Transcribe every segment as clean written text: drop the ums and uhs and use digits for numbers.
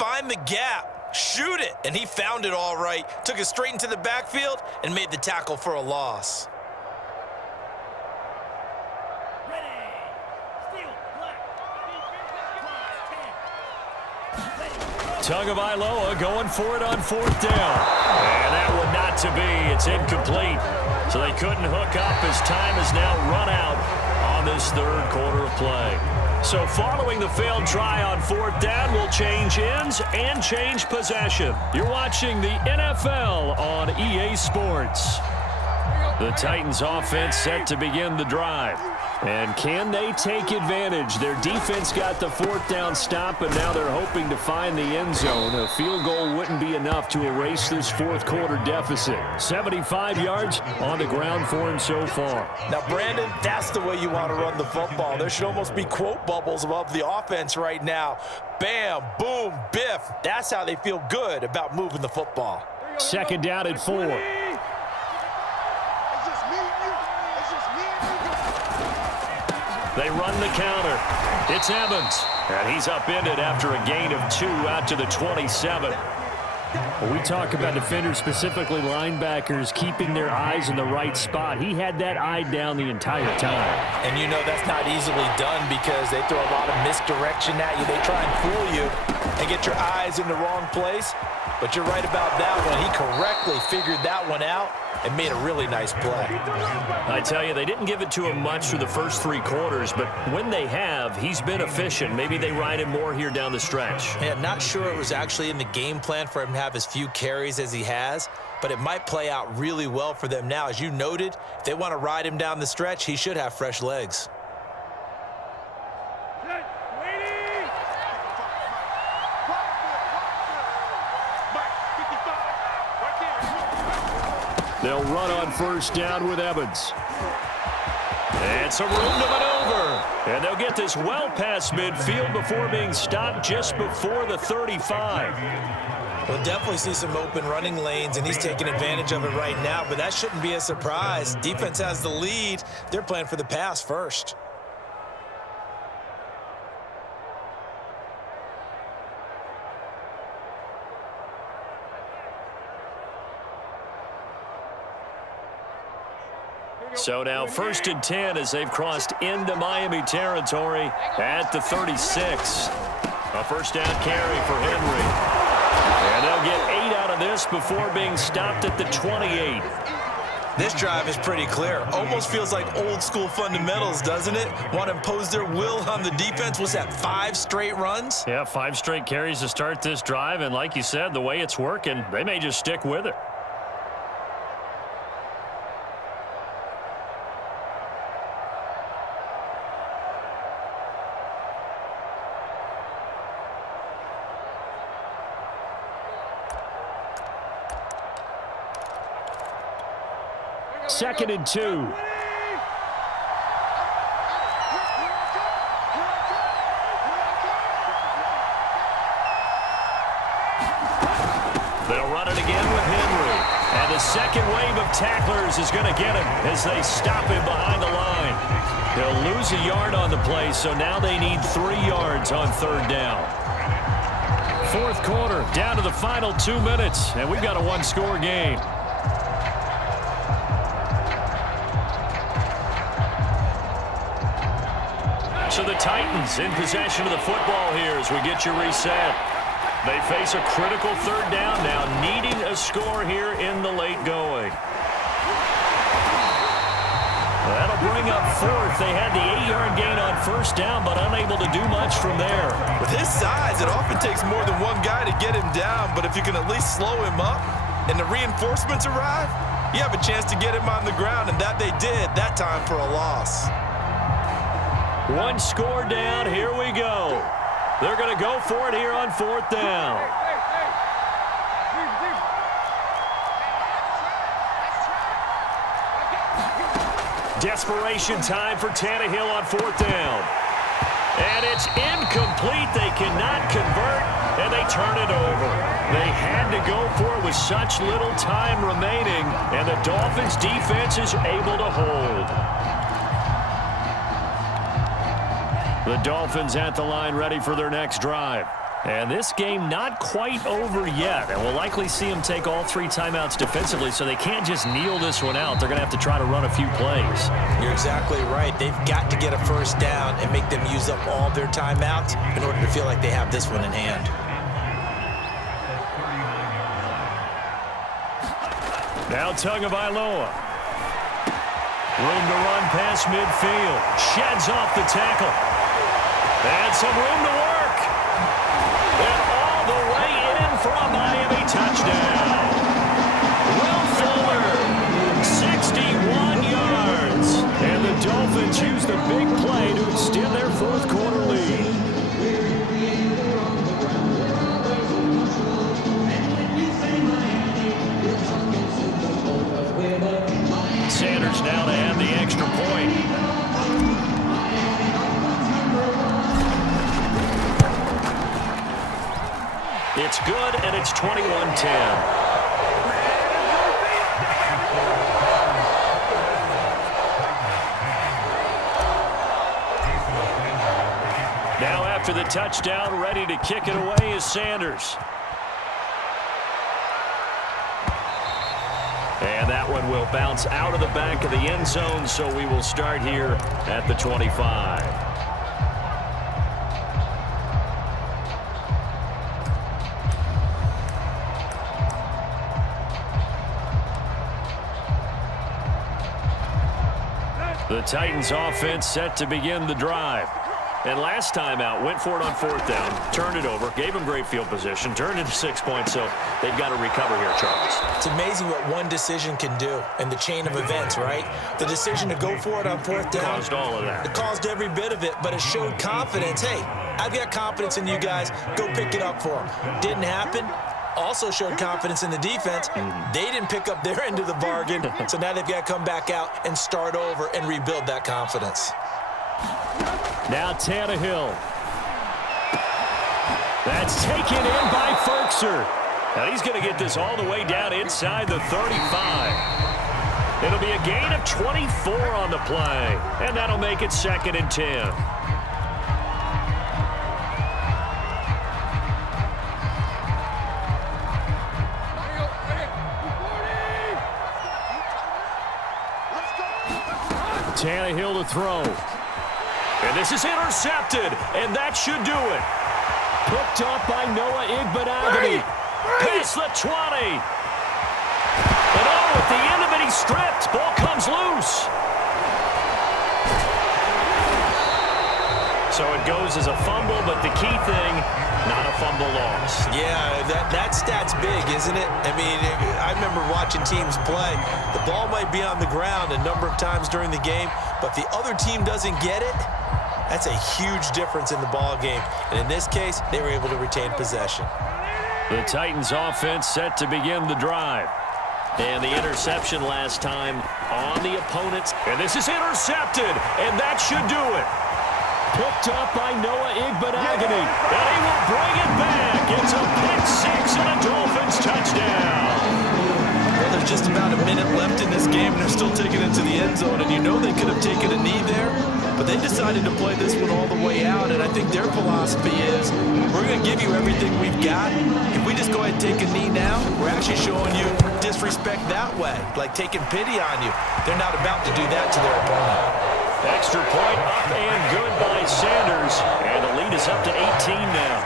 find the gap, shoot it, and he found it all right. Took it straight into the backfield and made the tackle for a loss. Tagovailoa going for it on 4th down. And that one not to be. It's incomplete. So they couldn't hook up as time has now run out on this 3rd quarter of play. So following the failed try on 4th down, will change ends and change possession. You're watching the NFL on EA Sports. The Titans offense set to begin the drive. And can they take advantage? Their defense got the 4th down stop, and now they're hoping to find the end zone. A field goal wouldn't be enough to erase this 4th quarter deficit. 75 yards on the ground for him so far. Now, Brandon, that's the way you want to run the football. There should almost be quote bubbles above the offense right now. Bam, boom, biff. That's how they feel good about moving the football. 2nd down at 4. They run the counter. It's Evans. And he's upended after a gain of 2 out to the 27. When we talk about defenders, specifically linebackers, keeping their eyes in the right spot, he had that eye down the entire time. And you know that's not easily done because they throw a lot of misdirection at you. They try and fool you and get your eyes in the wrong place. But you're right about that one. He correctly figured that one out and made a really nice play. I tell you, they didn't give it to him much through the first 3 quarters, but when they have, he's been efficient. Maybe they ride him more here down the stretch. Yeah, not sure it was actually in the game plan for him to have as few carries as he has, but it might play out really well for them now. As you noted, if they want to ride him down the stretch, he should have fresh legs. They'll run on 1st down with Evans. And some room to maneuver. And they'll get this well past midfield before being stopped just before the 35. We'll definitely see some open running lanes, and he's taking advantage of it right now, but that shouldn't be a surprise. Defense has the lead. They're playing for the pass first. So now 1st and 10 as they've crossed into Miami territory at the 36. A 1st down carry for Henry. And they'll get 8 out of this before being stopped at the 28. This drive is pretty clear. Almost feels like old school fundamentals, doesn't it? Want to impose their will on the defense. What's that, 5 straight runs? Yeah, 5 straight carries to start this drive. And like you said, the way it's working, they may just stick with it. Second and 2. They'll run it again with Henry. And the second wave of tacklers is going to get him as they stop him behind the line. He'll lose a yard on the play, so now they need 3 yards on 3rd down. 4th quarter, down to the final 2 minutes, and we've got a 1-score game. So the Titans in possession of the football here as we get you reset. They face a critical 3rd down now, needing a score here in the late going. That'll bring up 4th. They had the 8-yard gain on 1st down, but unable to do much from there. With his size, it often takes more than one guy to get him down, but if you can at least slow him up and the reinforcements arrive, you have a chance to get him on the ground, and that they did that time for a loss. 1 score down. Here we go. They're going to go for it here on 4th down. Desperation time for Tannehill on 4th down. And it's incomplete. They cannot convert, and they turn it over. They had to go for it with such little time remaining, and the Dolphins' defense is able to hold. The Dolphins at the line ready for their next drive. And this game not quite over yet. And we'll likely see them take all 3 timeouts defensively, so they can't just kneel this one out. They're going to have to try to run a few plays. You're exactly right. They've got to get a first down and make them use up all their timeouts in order to feel like they have this one in hand. Now Tagovailoa. Room to run past midfield. Sheds off the tackle. And some room to work. And all the way in for a Miami touchdown. Will Fuller, 61 yards. And the Dolphins use the big play to extend their fourth quarter lead. Sanders now to add the extra point. It's good, and it's 21-10. Now after the touchdown, ready to kick it away is Sanders. And that one will bounce out of the back of the end zone, so we will start here at the 25. The Titans offense set to begin the drive. And last time out, went for it on 4th down, turned it over, gave them great field position, turned into 6 points, so they've got to recover here, Charles. It's amazing what one decision can do in the chain of events, right? The decision to go for it on 4th down. Caused all of that. It caused every bit of it, but it showed confidence. Hey, I've got confidence in you guys. Go pick it up for them. Didn't happen. Also showed confidence in the defense. They didn't pick up their end of the bargain, so now they've got to come back out and start over and rebuild that confidence. Now Tannehill. That's taken in by Ferkser. Now he's going to get this all the way down inside the 35. It'll be a gain of 24 on the play, and that'll make it 2nd and 10. Tannehill to throw. And this is intercepted, and that should do it. Picked up by Noah Igbenogany. Past the 20. And at the end of it, he's stripped. Ball comes loose. So it goes as a fumble, but the key thing, not a fumble loss. Yeah, that stat's big, isn't it? I mean, I remember watching teams play. The ball might be on the ground a number of times during the game, but if the other team doesn't get it, that's a huge difference in the ball game. And in this case, they were able to retain possession. The Titans offense set to begin the drive. And the interception last time on the opponents. And this is intercepted, and that should do it. Picked up by Noah Igbenogany. And he will bring it back. It's a pick 6 and a Dolphins touchdown. Well, there's just about a minute left in this game, and they're still taking it to the end zone. And you know they could have taken a knee there, but they decided to play this one all the way out. And I think their philosophy is, we're going to give you everything we've got. If we just go ahead and take a knee now, we're actually showing you disrespect that way, like taking pity on you. They're not about to do that to their opponent. Extra point up and good by Sanders. And the lead is up to 18 now.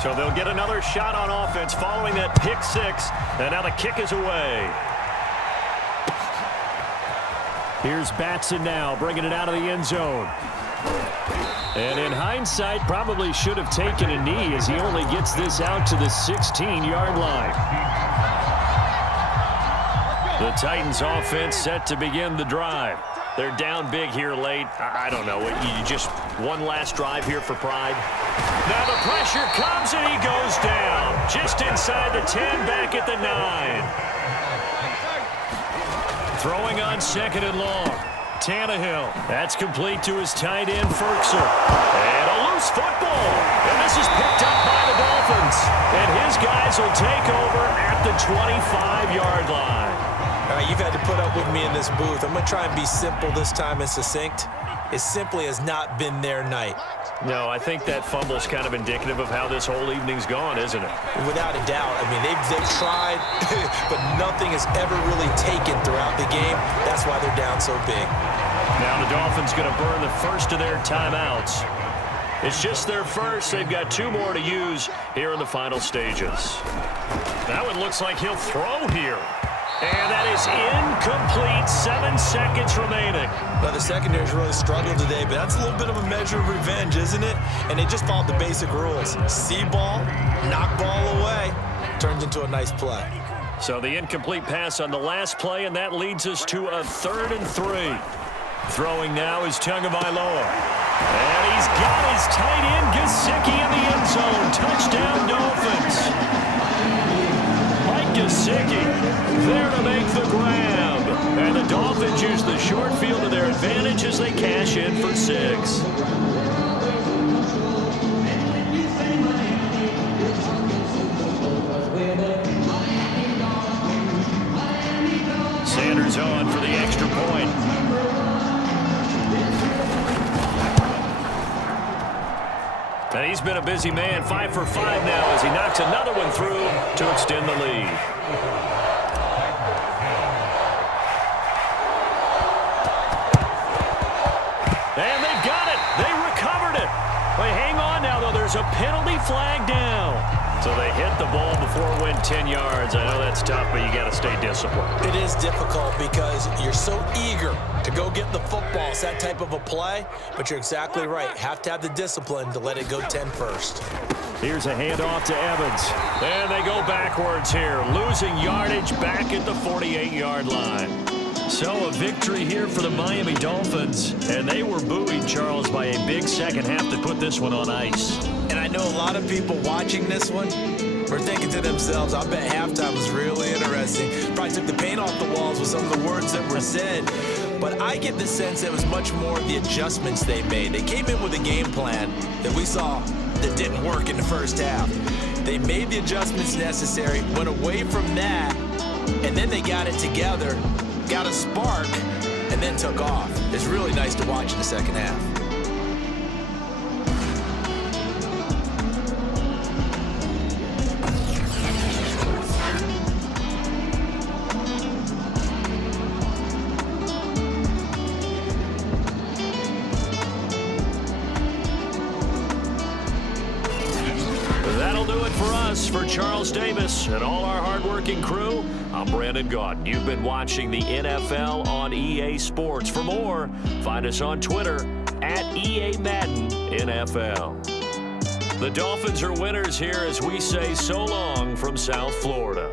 So they'll get another shot on offense following that pick 6. And now the kick is away. Here's Batson now, bringing it out of the end zone. And in hindsight, probably should have taken a knee as he only gets this out to the 16-yard line. The Titans offense set to begin the drive. They're down big here late. I don't know. You just one last drive here for pride. Now the pressure comes and he goes down. Just inside the 10, back at the 9. Throwing on 2nd and long. Tannehill. That's complete to his tight end, Ferkser. And a loose football. And this is picked up by the Dolphins. And his guys will take over at the 25-yard line. right, you've had to put up with me in this booth. I'm going to try and be simple this time and succinct. It simply has not been their night. No, I think that fumble's kind of indicative of how this whole evening's gone, isn't it? Without a doubt. I mean, they've tried, but nothing has ever really taken throughout the game. That's why they're down so big. Now the Dolphins going to burn the first of their timeouts. It's just their first. They've got 2 more to use here in the final stages. That one looks like he'll throw here. And that is incomplete. 7 seconds remaining. Well, the secondary's really struggled today, but that's a little bit of a measure of revenge, isn't it? And they just followed the basic rules. See ball, knock ball away. Turns into a nice play. So the incomplete pass on the last play, and that leads us to a 3rd and 3. Throwing now is Tagovailoa. And he's got his tight end, Gesicki, in the end zone. Touchdown, Dolphins. Mike Gesicki there to make the grab. And the Dolphins use the short field to their advantage as they cash in for 6. Sanders on for the extra point. And he's been a busy man, 5 for 5 now as he knocks another one through to extend the lead. And they've got it. They recovered it. They hang on now, though. There's a penalty flag down. So they hit the ball before it went 10 yards. I know that's tough, but you got to stay disciplined. It is difficult because you're so eager to go get the football. It's that type of a play, but you're exactly right. Have to have the discipline to let it go 10 first. Here's a handoff to Evans. And they go backwards here, losing yardage back at the 48-yard line. So a victory here for the Miami Dolphins, and they were buoyed, Charles, by a big second half to put this one on ice. And I know a lot of people watching this one were thinking to themselves, I bet halftime was really interesting. Probably took the paint off the walls with some of the words that were said. But I get the sense it was much more the adjustments they made. They came in with a game plan that we saw that didn't work in the first half. They made the adjustments necessary, went away from that, and then they got it together, got a spark, and then took off. It's really nice to watch in the second half. That'll do it for us. For Charles Davis and all our hardworking crew, I'm Brandon Gaudin. You've been watching the NFL on EA Sports. For more, find us on Twitter at EA Madden NFL. The Dolphins are winners here as we say so long from South Florida.